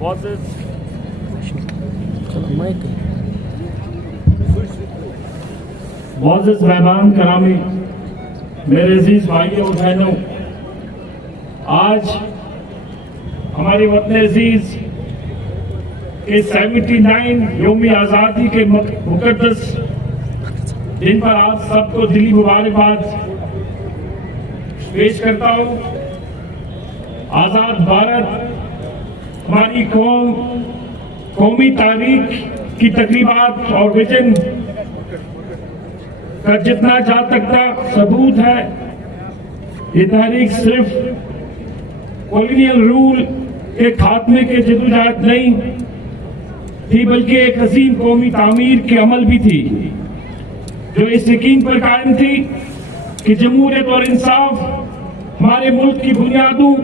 معزز مہمان کرامی، میرے عزیز بھائیوں اور بہنوں، آج ہمارے وطن عزیز کے 79 یوم آزادی کے مقدس دن پر آپ سب کو دلی مبارکباد پیش کرتا ہوں۔ آزاد بھارت ہماری قومی تاریخ کی تقریبات اور ویژن کا جتنا جا سکتا ثبوت ہے۔ یہ تحریک صرف کولونیل رول کے خاتمے کے جدوجہد نہیں تھی، بلکہ ایک عظیم قومی تعمیر کے عمل بھی تھی، جو اس یقین پر قائم تھی کہ جمہوریت اور انصاف ہمارے ملک کی بنیادوں،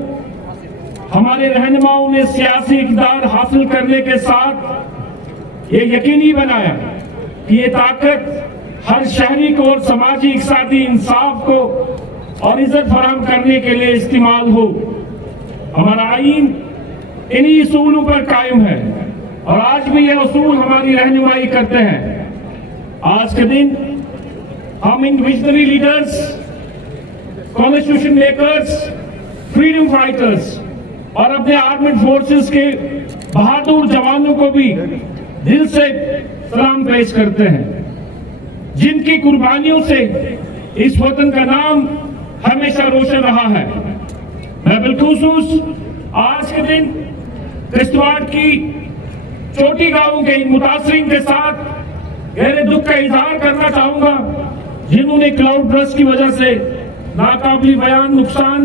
ہمارے رہنماؤں نے سیاسی اقتدار حاصل کرنے کے ساتھ یہ یقینی بنایا کہ یہ طاقت ہر شہری کو اور سماجی اقتصادی انصاف کو اور عزت فراہم کرنے کے لیے استعمال ہو۔ ہمارا آئین انہی اصولوں پر قائم ہے اور آج بھی یہ اصول ہماری رہنمائی کرتے ہیں۔ آج کے دن ہم ان visionary leaders, constitution makers, freedom fighters اور اپنے آرمڈ فورسز کے بہادر جوانوں کو بھی دل سے سلام پیش کرتے ہیں، جن کی قربانیوں سے اس وطن کا نام ہمیشہ روشن رہا ہے۔ میں بالخصوص آج کے دن کشتواڑ کی چوٹی گاؤں کے ان متاثرین کے ساتھ گہرے دکھ کا اظہار کرنا چاہوں گا، جنہوں نے کلاؤڈ برسٹ کی وجہ سے ناقابل بیان نقصان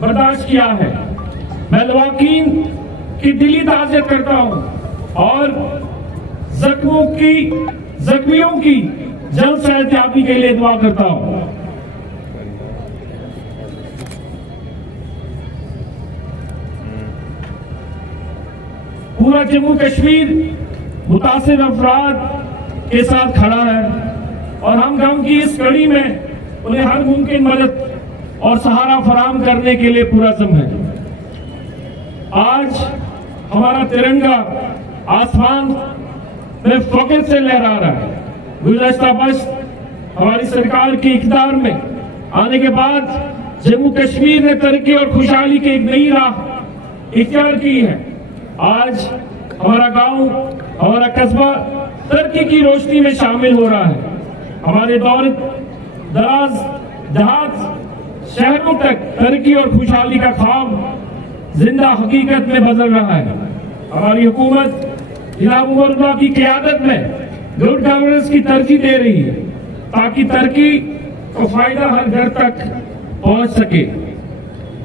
برداشت کیا ہے۔ میں لواحقین کی دلی تعزیت کرتا ہوں اور زخمیوں کی جلد صحتیابی کے لیے دعا کرتا ہوں۔ پورا جموں کشمیر متاثر افراد کے ساتھ کھڑا ہے اور ہم غم کی اس کڑی میں انہیں ہر ممکن مدد اور سہارا فراہم کرنے کے لیے پرعزم ہے۔ آج ہمارا ترنگا آسمان میں فخر سے لہرا رہا ہے۔ گزشتہ برس ہماری سرکار کی اقتدار میں آنے کے بعد جموں کشمیر نے ترقی اور خوشحالی کی ایک نئی راہ اختیار کی ہے۔ آج ہمارا گاؤں، ہمارا قصبہ ترقی کی روشنی میں شامل ہو رہا ہے۔ ہمارے دور دراز دیہات شہروں تک ترقی اور خوشحالی کا خواب زندہ حقیقت میں بدل رہا ہے۔ ہماری حکومت جناب عمر اللہ کی قیادت میں گڈ گورننس کی ترجیح دے رہی ہے تاکہ ترقی کا فائدہ ہر گھر تک پہنچ سکے۔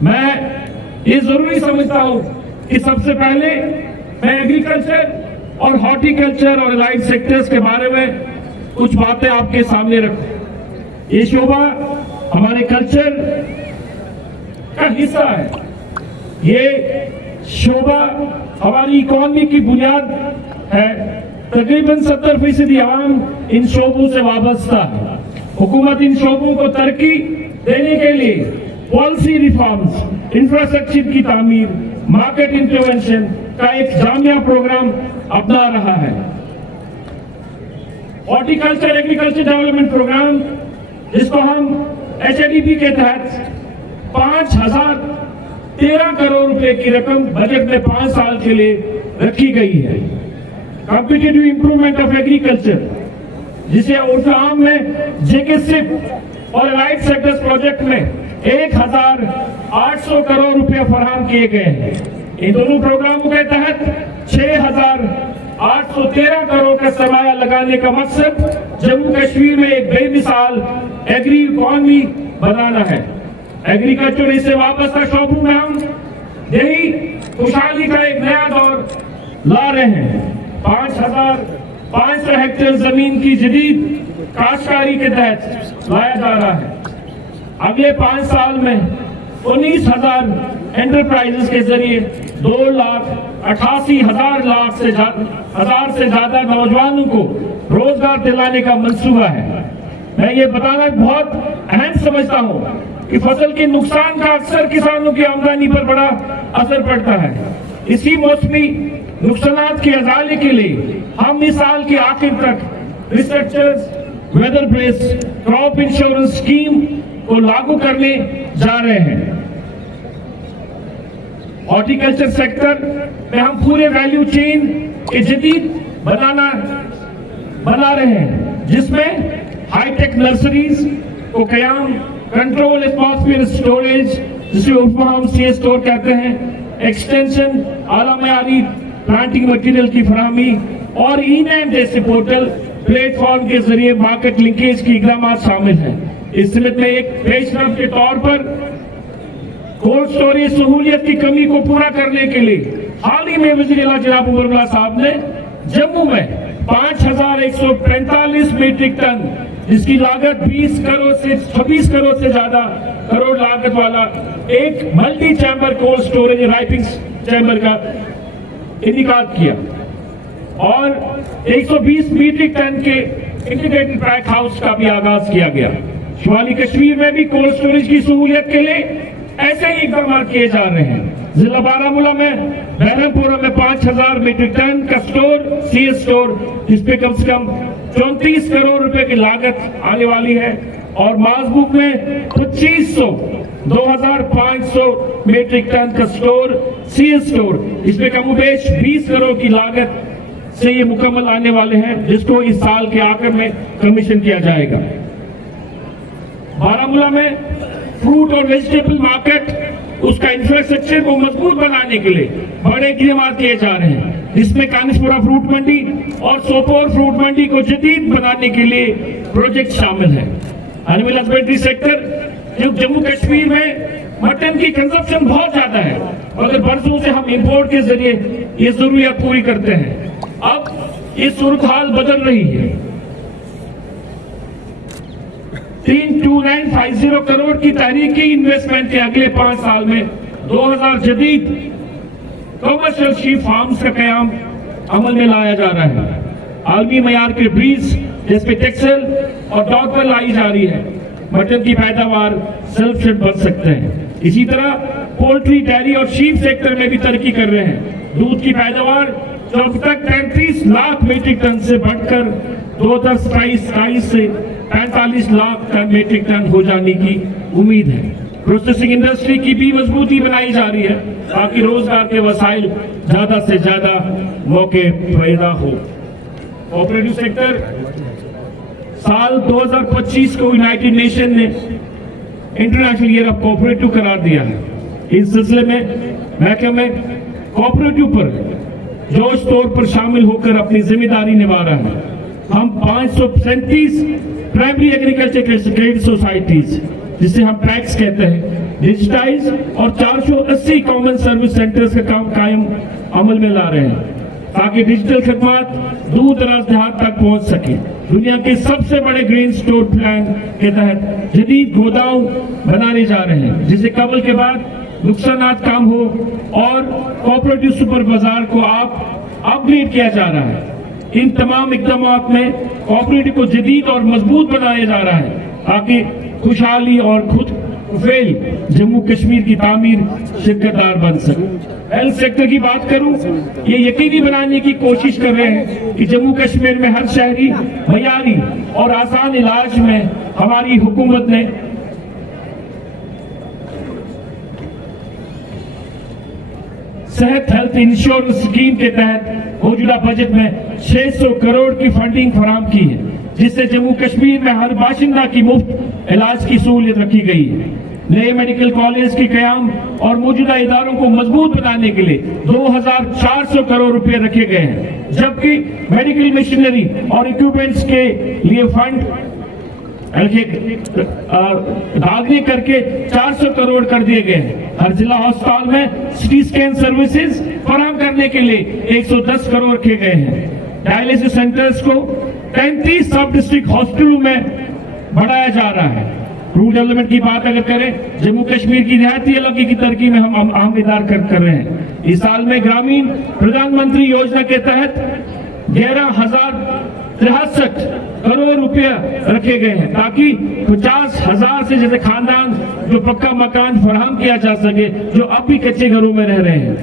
میں یہ ضروری سمجھتا ہوں کہ سب سے پہلے میں ایگریکلچر اور ہارٹیکلچر اور الائڈ سیکٹرز کے بارے میں کچھ باتیں آپ کے سامنے رکھوں۔ یہ شعبہ ہمارے کلچر کا حصہ ہے۔ یہ شعبہ ہماری اکانومی کی بنیاد ہے۔ تقریباً 70% عوام ان شعبوں سے وابستہ ہے۔ حکومت ان شعبوں کو ترقی دینے کے لیے پالیسی ریفارمز، انفراسٹرکچر کی تعمیر، مارکیٹ انٹرونشن کا ایک جامع پروگرام اپنا رہا ہے۔ ہارٹیکلچر ایگریکلچر ڈیولپمنٹ پروگرام، جس کو ہم HADP کے تحت 5013 کروڑ روپے کی رقم بجٹ میں 5 سال کے لیے رکھی گئی ہے۔ کمپیٹیٹو امپرومنٹ آف ایگریکلچر، جسے عرف عام میں JKSIP اور الائڈ سیکٹرز پروجیکٹ میں 1800 کروڑ روپے فراہم کیے گئے ہیں۔ ان دونوں پروگراموں کے تحت 6813 کروڑ کا سرمایہ لگانے کا مقصد جموں کشمیر میں ایک بے مثال ایگری اکانومی بنانا ہے۔ ایگریکلچر سے وابستہ شعبوں میں ہم دیہی خوشحالی کا ایک نیا دور لا رہے ہیں۔ 5500 ہیکٹر زمین کی جدید کاشتکاری کے تحت لایا جا رہا ہے۔ اگلے 5 سال میں 19,000 انٹرپرائزز کے ذریعے 2,88,000 سے زیادہ نوجوانوں کو روزگار دلانے کا منصوبہ ہے۔ میں یہ بتانا بہت اہم سمجھتا ہوں کہ فصل کے نقصان کا اکثر کسانوں کی آمدنی پر بڑا اثر پڑتا ہے۔ इसी मौसमी नुकसानात के अजाले के लिए हम इस साल के आखिर तक restructured weather based crop insurance scheme को लागू करने जा रहे हैं। हॉर्टिकल्चर सेक्टर में हम पूरे वैल्यू चेन के जदीद बना रहे हैं, जिसमें हाईटेक नर्सरीज को कयाम, कंट्रोल एटमॉस्फेयर स्टोरेज जिसे हम सी स्टोर कहते हैं, एक्सटेंशन, आला मयारी प्लांटिंग मटेरियल की फराहमी और ई-नैम जैसे पोर्टल प्लेटफॉर्म के जरिए मार्केट लिंकेज की इकदाम शामिल हैं। इस सिलसिले में एक पेशरफ के तौर पर कोल्ड स्टोरेज सहूलियत की कमी को पूरा करने के लिए हाल ही में वज़ीर आला जनाब उमर अब्दुल्ला साहब ने जम्मू में 5,145 मीट्रिक टन, जिसकी लागत 20 करोड़ से 26 करोड़ से ज्यादा करोड़ लागत वाला एक multi chamber cold storage ripening chamber का इनिकाद किया और 120 मीट्रिक टन के इंटीग्रेटेड पैक हाउस का भी आगाज किया गया। शुमाली कश्मीर में भी कोल्ड स्टोरेज की सहूलियत के लिए ऐसे ही इकदाम किए जा रहे हैं। जिला बारामूला में बहरमपुरा में 5,000 मीट्रिक टन का स्टोर, सी स्टोर, जिसपे कम से कम 34 करोड़ रुपए की लागत आने वाली है और माजबूक में 2,500 मीट्रिक टन का स्टोर, सी स्टोर, इसमें कमोबेश 20 करोड़ की लागत से ये मुकम्मल आने वाले हैं, जिसको इस साल के आखिर में कमीशन किया जाएगा। बारामूला में फ्रूट और वेजिटेबल मार्केट, उसका इंफ्रास्ट्रक्चर को मजबूत बनाने के लिए बड़े इक़दाम किए जा रहे हैं, जिसमें कानिसपुरा फ्रूट मंडी और सोपोर फ्रूट मंडी को जदीद बनाने के लिए प्रोजेक्ट शामिल है। एनिमल हस्बेंड्री सेक्टर, जो जम्मू कश्मीर में मटन की कंजप्शन बहुत ज्यादा है, मगर बरसों से हम इंपोर्ट के जरिए ये जरूरियात पूरी करते हैं। अब ये सूरत हाल बदल रही है। 32950 करोड़ की तहरीकी इन्वेस्टमेंट के अगले 5 साल में 2000 जदीद कमर्शियल शीप फार्म्स का कयाम अमल में लाया जा रहा है। आलमी मयार के ब्रीज जिसपे टेक्सटाइल और डॉग लाई जा रही है, मटन की पैदावार सेल्फ बन सकते हैं। इसी तरह पोल्ट्री, डेयरी और शीप सेक्टर में भी तरक्की कर रहे हैं। दूध की पैदावार जो अब तक 33 लाख मीट्रिक टन से बढ़कर 2027 से 45 लाख मीट्रिक टन हो जाने की उम्मीद है। प्रोसेसिंग इंडस्ट्री की भी मजबूती बनाई जा रही है ताकि रोजगार के वसाइल ज्यादा से ज्यादा मौके पैदा हो। कोऑपरेटिव सेक्टर, साल 2025 को यूनाइटेड नेशन ने इंटरनेशनल ईयर ऑफ कोऑपरेटिव करार दिया है। इस सिलसिले में महकमे कोऑपरेटिव पर जोश तौर पर शामिल होकर अपनी जिम्मेदारी निभा रहा है। हम 537 प्राइमरी एग्रीकल्चर क्रेडिट सोसाइटीज, जिसे हम पैक्स कहते हैं, डिजिटाइज और 480 कॉमन सर्विस सेंटर्स का काम कायम अमल में ला रहे हैं ताकि डिजिटल खदमात दूर दराज देहात तक पहुंच सके। दुनिया के सबसे बड़े ग्रेन स्टोर प्लान के तहत जदीद गोदाम बनाने जा रहे हैं, जिसे कबल के बाद नुकसानात कम हो और कोऑपरेटिव सुपर बाजार को अपग्रेड किया जा रहा है। इन तमाम इक़दामात में कोऑपरेटिव को जदीद और मजबूत बनाया जा रहा है ताकि खुशहाली और खुद फेल जम्मू कश्मीर की तामीर शिरकतदार बन सके। हेल्थ सेक्टर की बात करूं, ये यकीनी बनाने की कोशिश कर रहे हैं कि जम्मू कश्मीर में हर शहरी मयारी और आसान इलाज में हमारी हुकूमत ने सेहत हेल्थ इंश्योरेंस स्कीम के तहत मौजूदा बजट में 600 करोड़ की फंडिंग फराहम की है, जिससे जम्मू कश्मीर में हर बाशिंदा की मुफ्त इलाज की सहूलियत रखी गई है। नए मेडिकल कॉलेज के कयाम और मौजूदा इदारों को मजबूत बनाने के लिए 2400 करोड़ रुपए रखे गए हैं, जबकि मेडिकल मशीनरी और इक्विपमेंट्स के लिए फंड दागने करके 400 करोड़ कर दिए गए हैं। हर जिला अस्पताल में सिटी स्कैन सर्विसेज फराहम करने के लिए 110 करोड़ रखे गए हैं। डायलिसिस सेंटर्स को 35 सब डिस्ट्रिक्ट हॉस्पिटलों में बढ़ाया जा रहा है। रूरल डेवलपमेंट की बात अगर करें, जम्मू कश्मीर की रियायती इलाके की तरक्की में हम अहम किरदार कर रहे हैं। इस साल में ग्रामीण प्रधानमंत्री योजना के तहत 11,063 करोड़ रुपया रखे गए हैं ताकि 50,000 से ज्यादा खानदान जो पक्का मकान फराहम किया जा सके, जो अब भी कच्चे घरों में रह रहे हैं।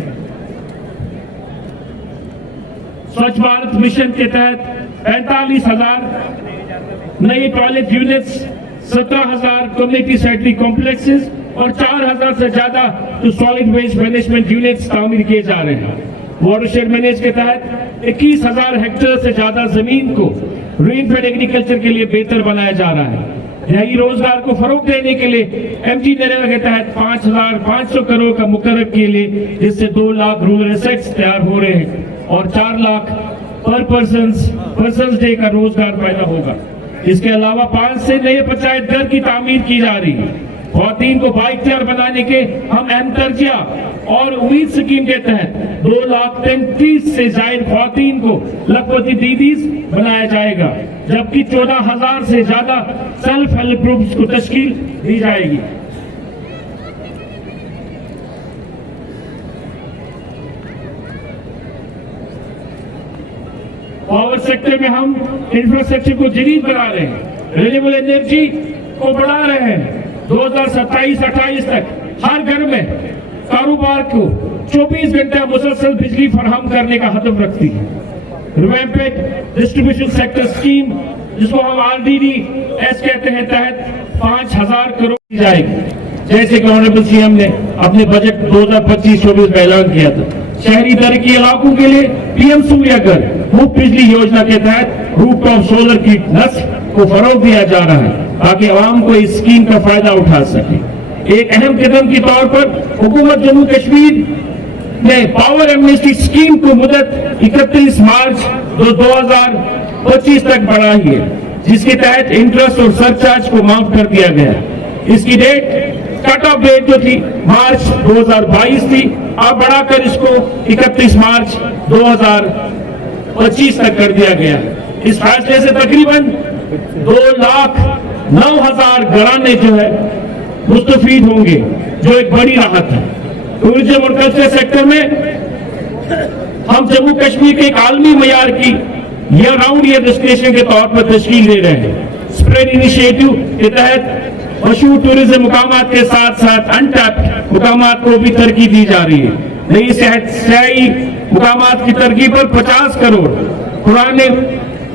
स्वच्छ भारत मिशन के तहत 45,000 नए toilet units, 17,000 community sanitary complexes और 4,000 से ज्यादा जो सॉलिड वेस्ट मैनेजमेंट यूनिट्स तामीर किए जा रहे हैं। वाटरशेड मैनेज के तहत 21,000 हेक्टेयर से ज्यादा जमीन को रेनफेड एग्रीकल्चर के लिए बेहतर बनाया जा रहा है। यही रोजगार को फरोग देने के लिए एमजी नरेगा के तहत 5,500 करोड़ का मुकर्रर के लिए, जिससे 2 लाख रूरल एसेट्स तैयार हो रहे हैं और 4 लाख पर पर्सन डे का रोजगार पैदा होगा। इसके अलावा 5 से नए पंचायत घर की तामीर की जा रही है। ख्वातीन को बाइख्तियार बनाने के हम अहम तर्जिया और उम्मीद स्कीम के तहत 2,33,000 से ज्यादा ख्वातीन को लखपति दीदीज बनाया जाएगा, जबकि 14,000 से ज्यादा सेल्फ हेल्प ग्रुप्स को तश्कील दी जाएगी। पावर सेक्टर में हम इंफ्रास्ट्रक्चर को जदीद बना रहे हैं, रिन्यूएबल एनर्जी को बढ़ा रहे हैं। 2027-28 तक हर घर में कारोबार को 24 घंटे मुसलसल बिजली फराहम करने का हदफ रखती है। रिवैम्पेड डिस्ट्रीब्यूशन सेक्टर स्कीम, जिसको हम RDDS कहते हैं, तहत 5,000 करोड़ दी जाएगी। जैसे कि ऑनरेबल सीएम ने अपने बजट 2025-24 में ऐलान किया था। शहरी तरक्की इलाकों के लिए PM सूर्या घर मुफ्त बिजली योजना के तहत रूफटॉप सोलर की नस्ल को फरोग दिया जा रहा है, ताकि आवाम को इस स्कीम का फायदा उठा सके। एक अहम कदम के तौर पर हुकूमत जम्मू कश्मीर ने पावर एमनेस्टी स्कीम को मुदत 31 मार्च 2025 तक बढ़ाई है, जिसके तहत इंटरेस्ट और सरचार्ज को माफ कर दिया गया। इसकी कट ऑफ डेट जो थी मार्च 2022 थी, अब बढ़ाकर इसको 31 मार्च 2025 तक कर दिया गया। इस फैसले से तकरीबन 2,09,000 घराने जो है मुस्तफीद होंगे, जो एक बड़ी राहत है। टूरिज्म और कल्चर सेक्टर में हम जम्मू कश्मीर के एक आलमी मयार की ईयर राउंड ईयर डेस्टिनेशन के तौर पर तश्कील दे रहे हैं। स्प्रेड इनिशिएटिव के तहत मशहूर टूरिज्म मुकामात के साथ साथ अनटैप्ड मुकामात को भी तरक्की दी जा रही है। नई सियाही मुकामात की तरक्की पर 50 करोड़, पुराने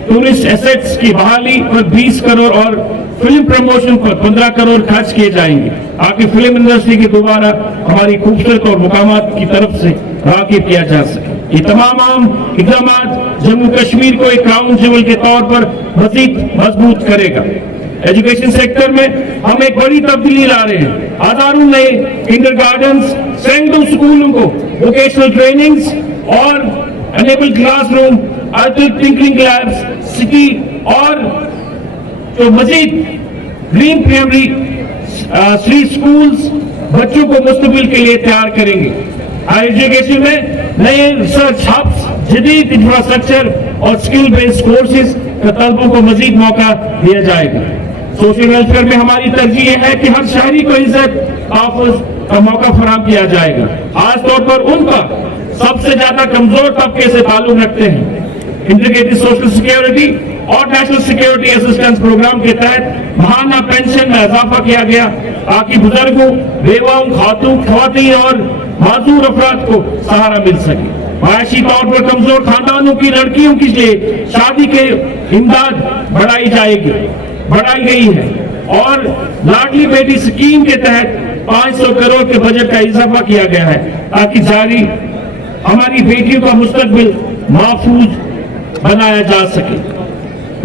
टूरिस्ट एसेट्स की बहाली पर 20 करोड़ और फिल्म प्रमोशन पर 15 करोड़ खर्च किए जाएंगे, ताकि फिल्म इंडस्ट्री की दोबारा हमारी खूबसूरत और मुकामात की तरफ से राग़िब किया जा सके। ये तमाम इक़दाम जम्मू कश्मीर को एक क्राउन जेवल के तौर पर मज़ीद मजबूत करेगा। एजुकेशन सेक्टर में हम एक बड़ी तब्दीली ला रहे हैं। हजारों नए किंडरगार्टन्स, सैकड़ों स्कूलों को वोकेशनल ट्रेनिंग्स और enable classroom, tinkering labs, city और जो मजीद ग्रीन प्राइमरी स्ट्रीट स्कूल्स बच्चों को मुस्तकबिल के लिए तैयार करेंगे। हायर एजुकेशन में नए रिसर्च हब्स, जदीद इंफ्रास्ट्रक्चर और स्किल बेस्ड कोर्सेज का तलबों को मजीद मौका दिया जाएगा। सोशल वेलफेयर में हमारी तरजीह यह है कि हर शहरी को इज्जत तहफ़्फ़ुज़ का मौका फराहम किया जाएगा, खासतौर पर उनका सबसे ज्यादा कमजोर तबके से ताल्लुक रखते हैं। इंटीग्रेटेड सोशल सिक्योरिटी और नेशनल सिक्योरिटी असिस्टेंस प्रोग्राम के तहत माहाना पेंशन में इजाफा किया गया, ताकि बुजुर्गों, बेवाओं, ख्वातीन और माजूर अफराद को सहारा मिल सके। माशी तौर पर कमजोर खानदानों की लड़कियों के लिए शादी के इमदाद बढ़ाई गई है और लाडली बेटी स्कीम के तहत 500 करोड़ के बजट का इजाफा किया गया है, ताकि जारी हमारी बेटियों का मुस्तकबिल महफूज बनाया जा सके।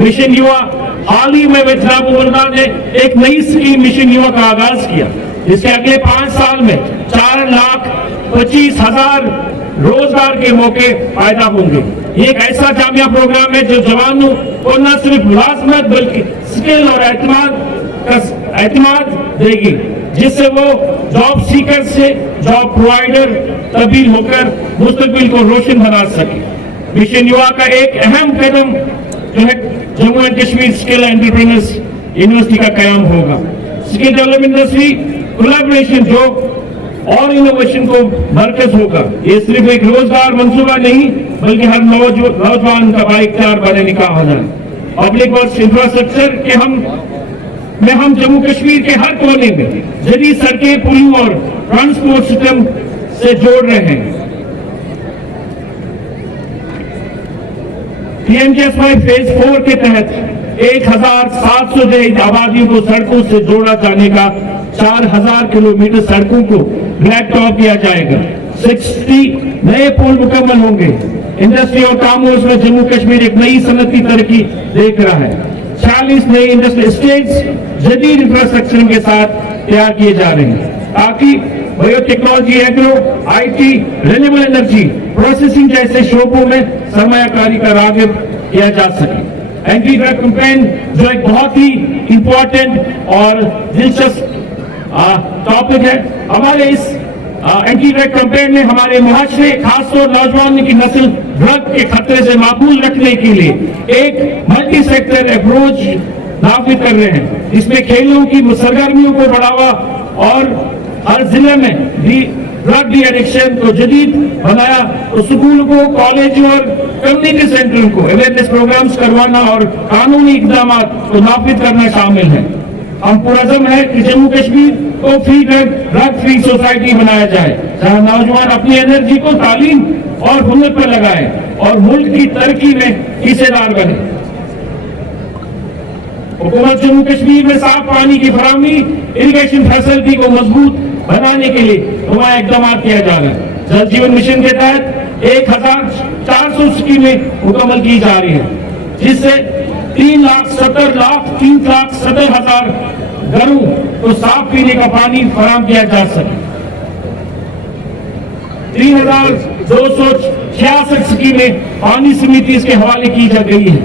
मिशन युवा, हाल ही में जनाब उमरदान ने एक नई स्कीम मिशन युवा का आगाज किया, जिसके अगले 5 साल में 4,25,000 रोजगार के मौके पैदा होंगे। ये एक ऐसा जामिया प्रोग्राम है जो जवानों को न सिर्फ मुलाजमत बल्कि स्किल और एतमाद देगी, जिससे वो जॉब सीकर से जॉब प्रोवाइडर तब्दील होकर मुस्तकबिल को रोशन बना सके। मिशन युवा का एक अहम कदम जो है Jammu and Kashmir skill entrepreneurs university का कायम होगा। स्किल डेवलपमेंट इंडस्ट्री कोलैबोरेशन जो और इनोवेशन को मरकज होगा। ये सिर्फ एक रोजगार मंसूबा नहीं, बल्कि हर नौजवान का बाइख्तियार बनने का आह्वान है। पब्लिक वर्क्स इंफ्रास्ट्रक्चर के हम जम्मू कश्मीर के हर कोने में जदीद सड़कें, पुलों और ट्रांसपोर्ट सिस्टम से जोड़ रहे हैं। PMGSY फेज 4 के तहत 1700 जैसी आबादियों को सड़कों से जोड़ा जाने का 4000 किलोमीटर सड़कों को ब्लैक टॉप किया जाएगा। 60 नए पुल मुकम्मल होंगे। इंडस्ट्री और कॉमर्स में जम्मू कश्मीर एक नई सनती तरक्की देख रहा है। 40 नए इंडस्ट्रियल एस्टेट्स जदीद इंफ्रास्ट्रक्चर के साथ तैयार किए जा रहे हैं ताकि biotechnology, agro, IT, renewable energy, processing जैसे शोबों में सरमायाकारी का राग़िब किया जा सके। एंटी ड्रग कैंपेन जो एक बहुत ही इंपॉर्टेंट और दिलचस्प टॉपिक है, हमारे इस एंटी ड्रग कैंपेन में हमारे मुआशरे खासतौर नौजवान की नस्ल ड्रग के खतरे से माकूल रखने के लिए एक मल्टी सेक्टर अप्रोच नाफिज कर रहे हैं, जिसमें खेलों की सरगर्मियों को बढ़ावा और हर जिले में ड्रग डी एडिक्शन को जदीद बनाया, तो स्कूल को, कॉलेज और कम्युनिटी सेंटर को अवेयरनेस प्रोग्राम्स करवाना और कानूनी इकदाम को नाफिज करना शामिल है। हम पुरज़म है कि जम्मू कश्मीर को फ्री ड्रग फ्री सोसाइटी बनाया जाए, जहां नौजवान अपनी एनर्जी को तालीम और हुनर पर लगाए और मुल्क की तरक्की में हिस्सेदार बने। हुकूमत जम्मू कश्मीर में साफ पानी की फराहमी, इरिगेशन फैसिलिटी को मजबूत बनाने के लिए नुमाया इकदाम किया जा रहा है। जल जीवन मिशन के तहत 1400 स्कीमें मुकम्मल की जा रही है, जिससे 3,70,000 घरों को साफ पीने का पानी फराहम किया जा सके। 3,266 स्कीमें पानी समिति के हवाले की जा गई है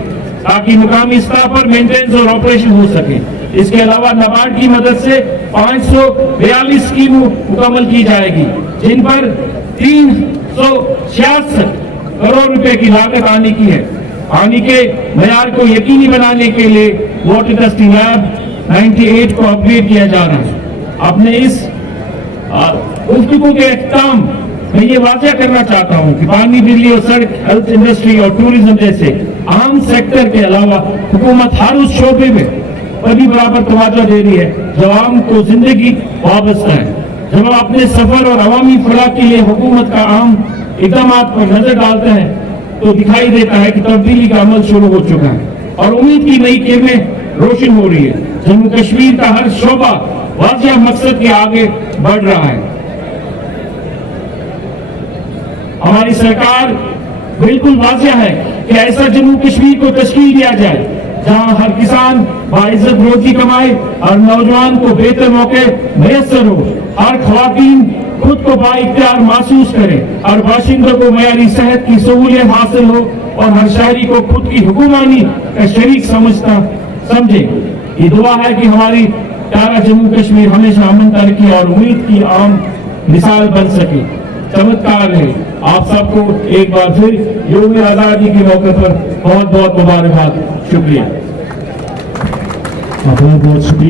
ताकि मुकामी स्तर पर मेंटेनेंस और ऑपरेशन हो सके। इसके अलावा नाबार्ड की मदद से 542 स्कीम मुकम्मल की जाएगी, जिन पर 366 करोड़ रुपए की लागत आने की है। पानी के मयार को यकीनी बनाने के लिए वाटर टेस्टिंग लैब 98 को अपग्रेड किया जा रहा है। अपने इस गुफ्तगू के इख्तिताम मैं ये वाज़ेह करना चाहता हूँ कि पानी, बिजली और सड़क, हेल्थ, इंडस्ट्री और टूरिज्म जैसे आम सेक्टर के अलावा हुकूमत हर उस शोबे में भी बराबर तवज्जो दे रही है जो आम को जिंदगी वाबस्ता है। जब हम अपने सफर और अवामी फलाह के लिए हुकूमत का आम इकदाम पर नजर डालते हैं तो दिखाई देता है कि तब्दीली का अमल शुरू हो चुका है और उम्मीद की नई किरणें रोशन हो रही है। जम्मू कश्मीर का हर शोबा वाज़ेह मकसद के आगे बढ़ रहा है। हमारी सरकार बिल्कुल वाज़ेह है कि ऐसा जम्मू कश्मीर को तश्कील दिया जाए जहां हर किसान बाइज्जत रोजी कमाए, हर नौजवान को बेहतर मौके मैसर हो, हर ख्वातीन खुद को बाइख्तियार महसूस करे, हर बाशिंदों को मयारी सेहत की सहूलियत हासिल हो और हर शहरी को खुद की हुकूमानी का शरीक समझे। ये दुआ है कि हमारी प्यारा जम्मू कश्मीर हमेशा अमन, तरक्की और उम्मीद की आम मिसाल बन सके। चमत्कार है। आप सबको एक बार फिर यौम आजादी के मौके पर बहुत बहुत मुबारकबाद। शुक्रिया। बहुत बहुत शुक्रिया।